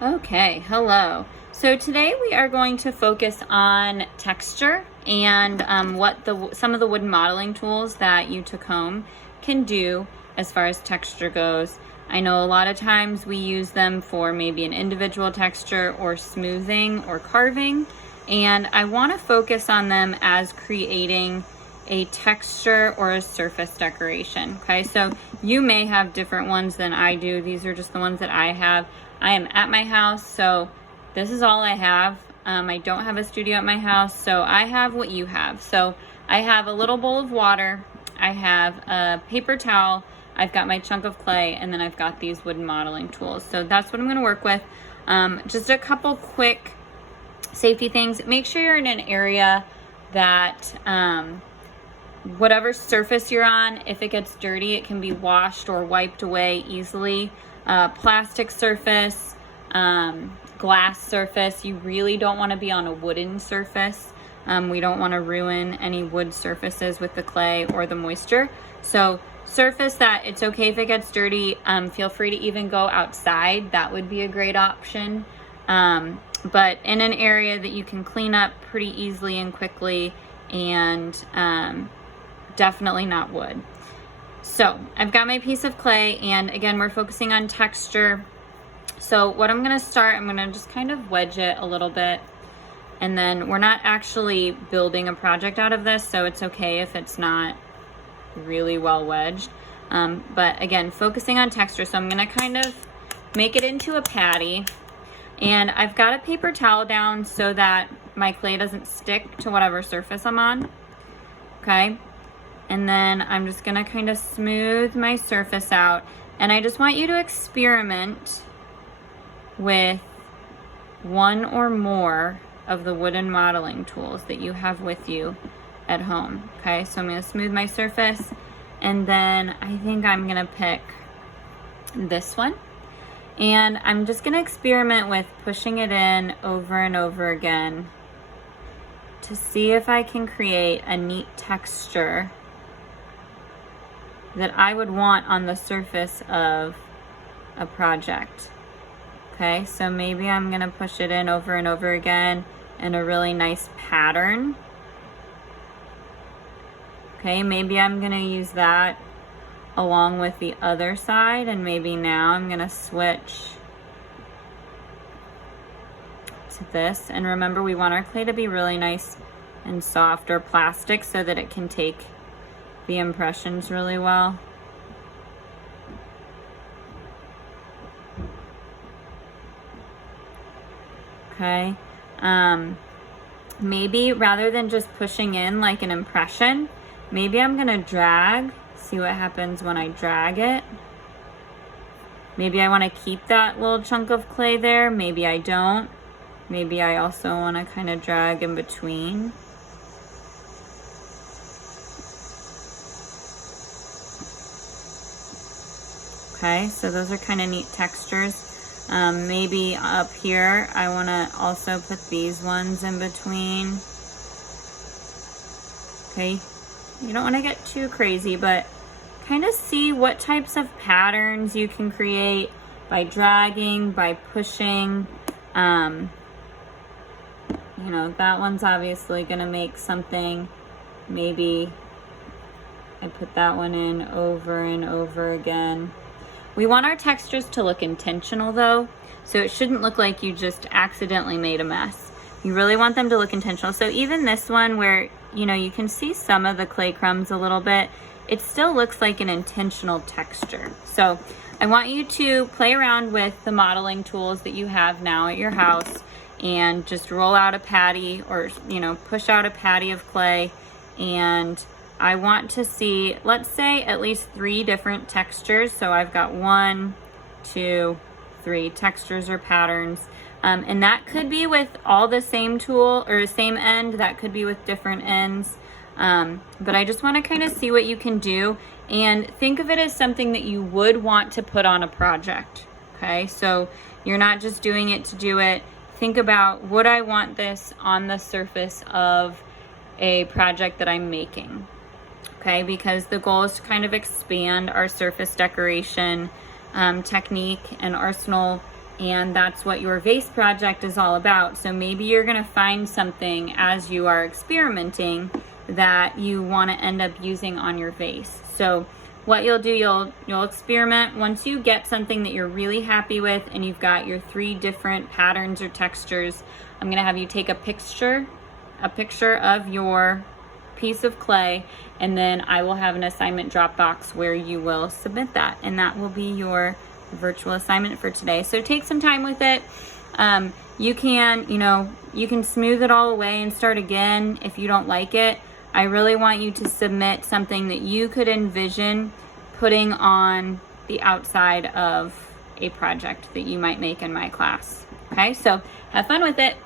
Okay, hello. So today we are going to focus on texture and what some of the wooden modeling tools that you took home can do as far as texture goes. I know a lot of times we use them for maybe an individual texture or smoothing or carving, and I want to focus on them as creating a texture or a surface decoration. Okay, so you may have different ones than I do. These are just the ones that I have. I am at my house, so this is all I have. I don't have a studio at my house, so I have what you have. So I have a little bowl of water, I have a paper towel, I've got my chunk of clay, and then I've got these wooden modeling tools. So that's what I'm gonna work with. Just a couple quick safety things. Make sure you're in an area that whatever surface you're on, if it gets dirty, it can be washed or wiped away easily. Plastic surface, glass surface, you really don't want to be on a wooden surface. We don't want to ruin any wood surfaces with the clay or the moisture. So surface that it's okay if it gets dirty, feel free to even go outside. That would be a great option. But in an area that you can clean up pretty easily and quickly, and definitely not wood. So I've got my piece of clay, and again, we're focusing on texture. So what I'm gonna start, I'm gonna just kind of wedge it a little bit, and then we're not actually building a project out of this, so it's okay if it's not really well wedged. But again, focusing on texture. So I'm gonna kind of make it into a patty, and I've got a paper towel down so that my clay doesn't stick to whatever surface I'm on, okay? And then I'm just gonna kind of smooth my surface out. And I just want you to experiment with one or more of the wooden modeling tools that you have with you at home, okay? So I'm gonna smooth my surface, and then I think I'm gonna pick this one. And I'm just gonna experiment with pushing it in over and over again to see if I can create a neat texture that I would want on the surface of a project. Okay, so maybe I'm gonna push it in over and over again in a really nice pattern. Okay, maybe I'm gonna use that along with the other side, and maybe now I'm gonna switch to this. And remember, we want our clay to be really nice and soft or plastic so that it can take the impressions really well. Okay, maybe rather than just pushing in like an impression, maybe I'm gonna drag, see what happens when I drag it. Maybe I wanna keep that little chunk of clay there, maybe I don't. Maybe I also wanna kind of drag in between. Okay, so those are kind of neat textures. Maybe up here, I want to also put these ones in between. Okay, you don't want to get too crazy, but kind of see what types of patterns you can create by dragging, by pushing. You know, that one's obviously going to make something. Maybe I put that one in over and over again. We want our textures to look intentional though, so it shouldn't look like you just accidentally made a mess. You really want them to look intentional. So even this one where, you know, you can see some of the clay crumbs a little bit, it still looks like an intentional texture. So I want you to play around with the modeling tools that you have now at your house and just roll out a patty, or, you know, push out a patty of clay, and I want to see, let's say, at least 3 different textures. So I've got 1, 2, 3 textures or patterns. And that could be with all the same tool or same end. That could be with different ends. But I just want to kind of see what you can do and think of it as something that you would want to put on a project. Okay, so you're not just doing it to do it. Think about, would I want this on the surface of a project that I'm making? Okay, because the goal is to kind of expand our surface decoration technique and arsenal And that's what your vase project is all about. So maybe you're gonna find something as you are experimenting that you wanna end up using on your vase. So what you'll do, you'll experiment. Once you get something that you're really happy with and you've got your 3 different patterns or textures, I'm gonna have you take a picture of your piece of clay, and then I will have an assignment Dropbox where you will submit that, and that will be your virtual assignment for today. So take some time with it. You can smooth it all away and start again if you don't like it. I really want you to submit something that you could envision putting on the outside of a project that you might make in my class. Okay, so have fun with it.